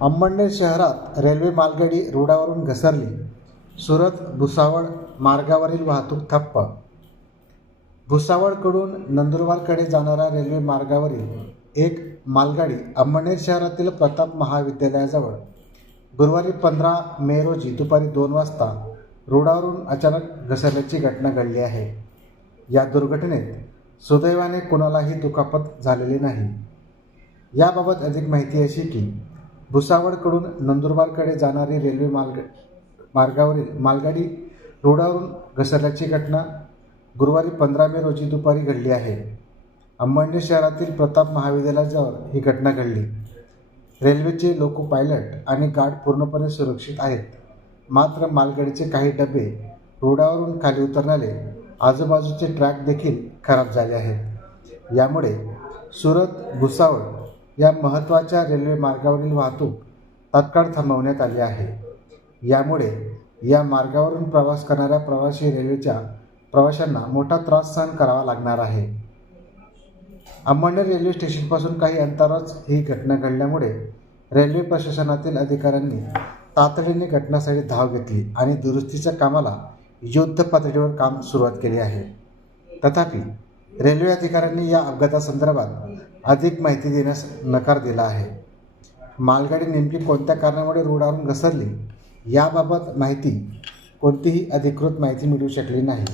अंबडनेर शहरात रेल्वे मालगाडी रुळावरून घसरली. सुरत भुसावळ मार्गावरील वाहतूक ठप्प. भुसावळकडून नंदुरबारकडे जाणाऱ्या रेल्वे मार्गावरील एक मालगाडी अंबडनेर शहरातील प्रताप महाविद्यालयाजवळ गुरुवारी पंधरा मे रोजी दुपारी दोन वाजता रुळावरून अचानक घसरल्याची घटना घडली आहे. या दुर्घटनेत सुदैवाने कोणालाही दुखापत झालेली नाही. याबाबत अधिक माहिती अशी की भुसावळकडून नंदुरबारकडे जाणारी रेल्वे मार्ग मार्गावरील मालगाडी रुळावरून घसरल्याची घटना गुरुवारी पंधरा मे रोजी दुपारी घडली आहे. अंबडणे शहरातील प्रताप महाविद्यालयाजवळ ही घटना घडली. रेल्वेचे लोको पायलट आणि गार्ड पूर्णपणे सुरक्षित आहेत. मात्र मालगाडीचे काही डबे रुळावरून खाली उतरल्याने आजूबाजूचे ट्रॅक देखील खराब झाले आहेत. यामुळे सुरत भुसावळ या महत्त्वाच्या रेल्वे मार्गावरील वाहतूक तात्काळ थांबवण्यात आली आहे. यामुळे या मार्गावरून प्रवास करणाऱ्या प्रवासी रेल्वेच्या प्रवाशांना मोठा त्रास सहन करावा लागणार आहे. अंबडनेर रेल्वे स्टेशनपासून काही अंतरावरच ही घटना घडल्यामुळे रेल्वे प्रशासनातील अधिकाऱ्यांनी तातडीने घटनास्थळी धाव घेतली आणि दुरुस्तीच्या कामाला युद्ध पातळीवर काम सुरुवात केली आहे. तथापि रेल्वे अधिकाऱ्यांनी या अपघातासंदर्भात अधिक माहिती देण्यास नकार दिला आहे. मालगाडी नेमकी कोणत्या कारणामुळे रोडावरून घसरली? याबाबत माहिती कोणतीही अधिकृत माहिती मिळू शकली नाही.